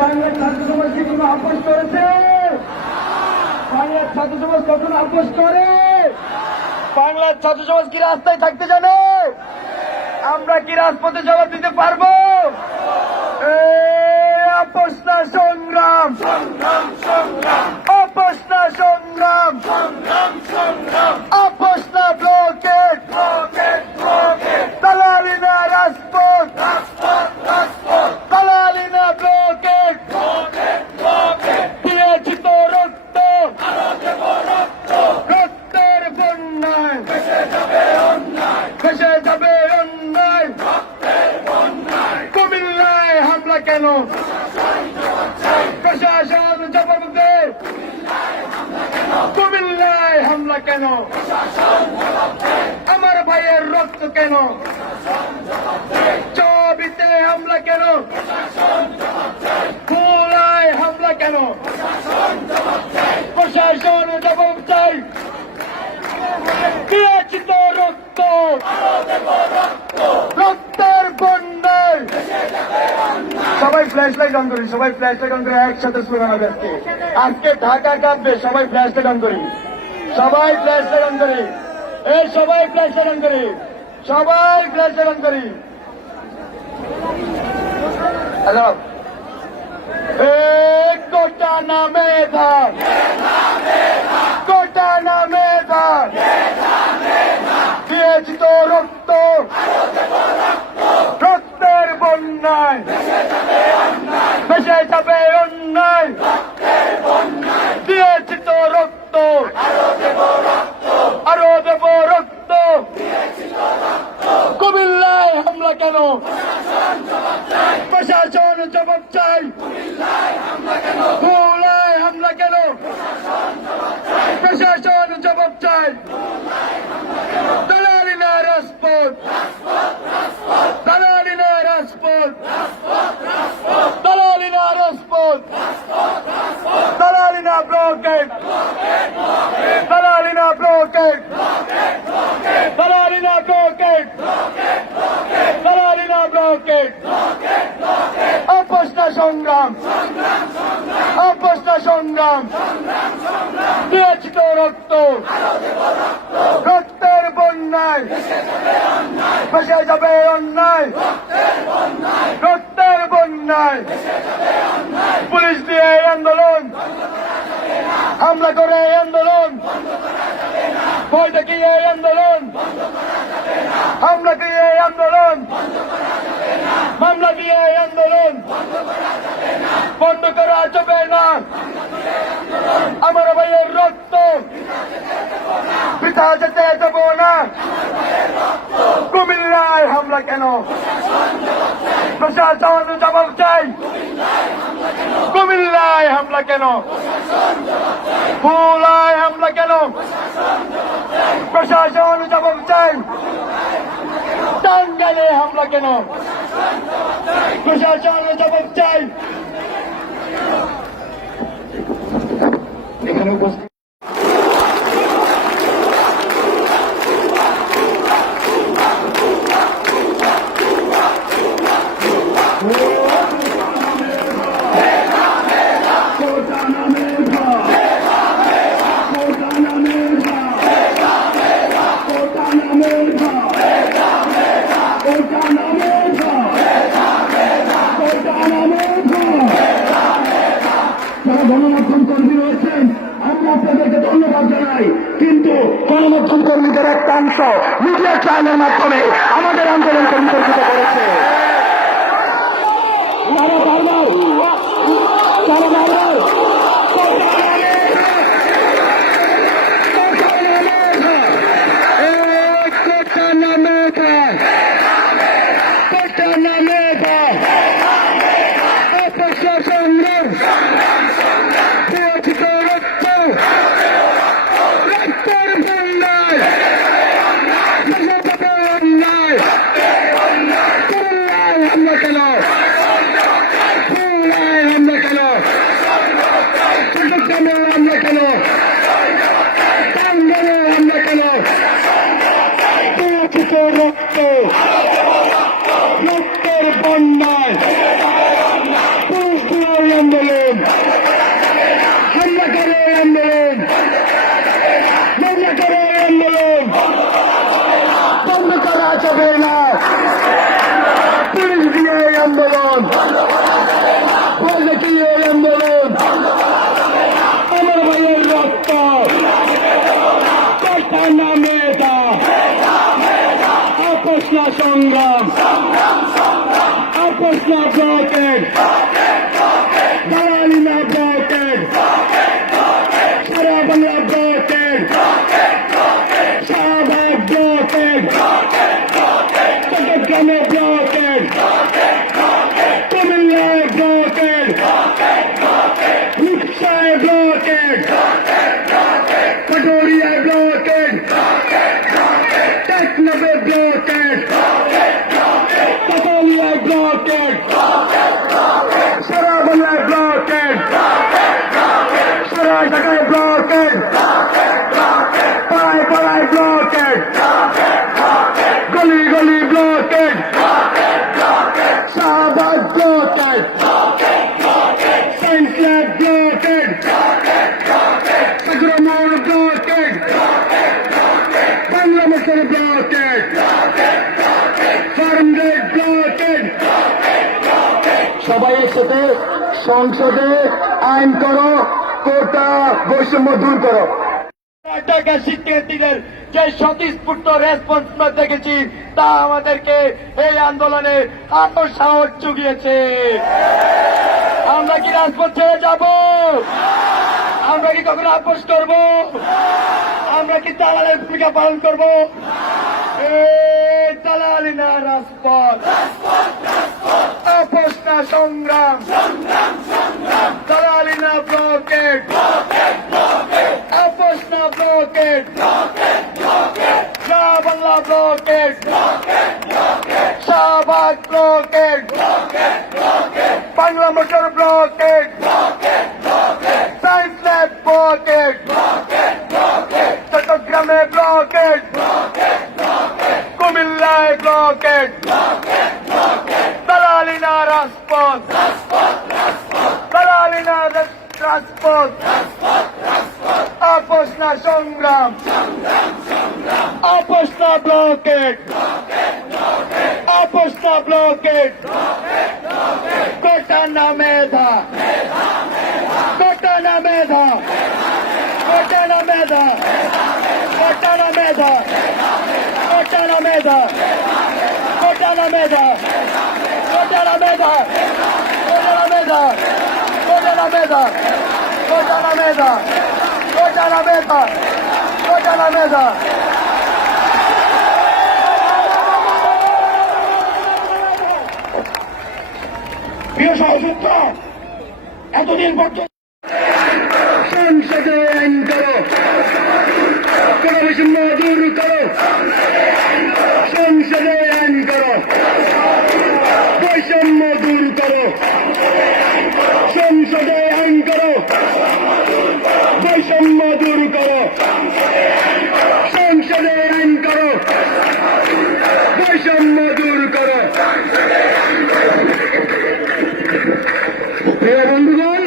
বাংলার ছাত্র সমাজ কি কোনো আপোষ করেছে? বাংলার ছাত্র সমাজ কখনো আপোষ করে? বাংলার ছাত্র সমাজ কি রাস্তায় থাকতে জানে? আমরা কি রাজপথে জবাব দিতে পারবো? আপোষ না সংগ্রাম, আপোষ না সংগ্রাম, আপোষ না ব্লকেট, দালালি না রাজপথ, দালালি না ব্লকেট, দিয়েছি তো রক্ত, রক্তের বন্যায় ভেসে যাবে অন্যায়, কুমিল্লায় হামলা কেন? প্রশাসন জবাব দে। কুমিল্লায় হামলা কেন? আমার ভাইয়ের রক্ত কেন? চবিতে হামলা কেন? খুলনায় হামলা কেন? প্রশাসন জবাব চাই। দিয়েছি তো রক্ত, রক্তের বন্যায়। সবাই ফ্ল্যাশ লাইট অন করি, সবাই ফ্ল্যাশ লাইট অন করে একসাথে স্লোগান হবে আজকে। আজকে ঢাকা কাঁপবে, সবাই ফ্ল্যাশ লাইট অন করি, সবাই ফ্ল্যাশ লাইট অন করি, এই সবাই ফ্ল্যাশ লাইট অন করি, সবাই ফ্ল্যাশ লাইট অন করি। হ্যালো, কোটা না মেধা, কোটা না মেধা, দিয়েছি তো রক্ত, রক্তের বন্যায় ভেসে যাবে অন্যায়, দিয়েছি তো রক্ত, আরো দেব রক্ত। কুমিল্লায় হামলা কেন? প্রশাসন জবাব চাই। খুলনায় হামলা কেন? প্রশাসন জবাব চাই। দালালি না রাজপথ, দালালি না রাজপথ, দালালি না রাজপথ, দালালি না ব্লকেট, দালালি না ব্লকেট, দালালি না ব্লকেট, দালালি না ব্লকেট। আপোষ না সংগ্রাম, আপোষ না সংগ্রাম, দিয়েছি তো রক্ত, রক্তের বন্যায় ভেসে যাবে অন্যায়, রক্তের বন্যায়। পুলিশ দিয়ে আন্দোলন, হামলা করে আন্দোলন, ভয় দেখিয়ে আন্দোলন, হামলা দিয়ে আন্দোলন, মামলা দিয়ে আন্দোলন বন্ধ করা যাবে না। আমার ভাইয়ের রক্ত পিতা যেতে দেব না। কুমিল্লায় হামলা কেন? প্রশাসন জবাব চাই। কুমিল্লায় হামলা কেন? খুলনায় হামলা কেন? প্রশাসন জবাব চাই। টাঙ্গাইলে হামলা কেন? প্রশাসন জবাব চাই। এখানে উপস্থিত মেধা কোটা না মেধা কোটা না মেধা। যারা গণমাধ্যম কর্মী রয়েছেন আমরা আপনাদেরকে ধন্যবাদ জানাই, কিন্তু গণমাধ্যম কর্মীদের একটা অংশ মিডিয়া ট্রায়ালের মাধ্যমে আমাদের আন্দোলনকে বিতর্কিত করেছে। তারা বারবার রক্তের বন্যায় আন্দোলন হামলা করে আন্দোলন হামলা করে আন্দোলন বন্ধ করা যাবে না। পুলিশ দিয়ে আন্দোলন বলে কি আন্দোলন আমার ভাইয়ের রক্ত কথা নামে দা আপোষ না সংগ্রাম আপোষ না ব্লকেড দালালি না ব্লকেড সারা বাংলা ব্লকেড শাহবাগ ব্লকেড চট্টগ্রামে ব্লকেড কুমিল্লায় ব্লকেড রূপসায় ব্লকেড কটোরিয়ায় ব্লকেড টেকনাফে ব্লকেড কাতালিয়ায় ব্লকেড সারা বাংলায় ব্লকেড সারা ঢাকায় ব্লকেড পাড়ায় পাড়ায় ব্লকেড গলি গলি blockade Shahbag blockade science lab blockade সাগরমোড় blockade Bangla motor blockade Farmgate blockade. সবাই একসাথে সংসদে আইন করো, কোটা বৈষম্য দূর করো। ঢাকা শিক্ষার্থীদের যে স্বতঃস্ফূর্ত রেসপন্স আমরা দেখেছি তা আমাদেরকে এই আন্দোলনে আরো সাহস জুগিয়েছে। আমরা কি রাজপথ ছেড়ে যাব? আমরা কি কখনো আপোষ করব? আমরা কি দালালের ভূমিকা পালন করব? দালালি না রাজপথ, আপোষ না সংগ্রাম, দালালি না ব্লকেড, আপোষ না blocked, Shah Bangla blockade, Shahbag blocked, Bangla motor blocked, science lab blocked, চট্টগ্রামে ব্লকেড, কুমিল্লায় ব্লকেড, দালালি না রাজপথ, দালালি না রাজপথ, আপোষ না সংগ্রাম, আপোষ না ব্লকেড, আপোষ না ব্লকেড, কোটা না মেধা, কোটা না মেধা, কোটা না মেধা, কোটা না মেধা, কোটা না মেধা, কোটা না মেধা, কোটা না মেধা, কোটা না মেধা, কোটা না মেধা, কোটা না মেধা, কোটা না মেধা, কোটা না মেধা। প্রিয় সহযোদ্ধা, এতদিন পর্যন্ত সংসদে আইন করো, কোন বৈষম্য দূর করো, সংসদে আইন করো, বৈষম্য দূর করো, সংসদে আইন করো, বৈষম্য দূর করো, সংসদে আইন করো, বৈষম্য দূর করো। প্রিয় বন্ধুগণ,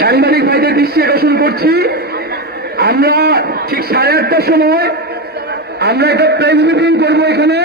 সাংবাদিক ভাইদের দৃষ্টি আকর্ষণ করছি, আমরা ঠিক 8:30টার সময় আমরা একটা প্রেস মিটিং করবো এখানে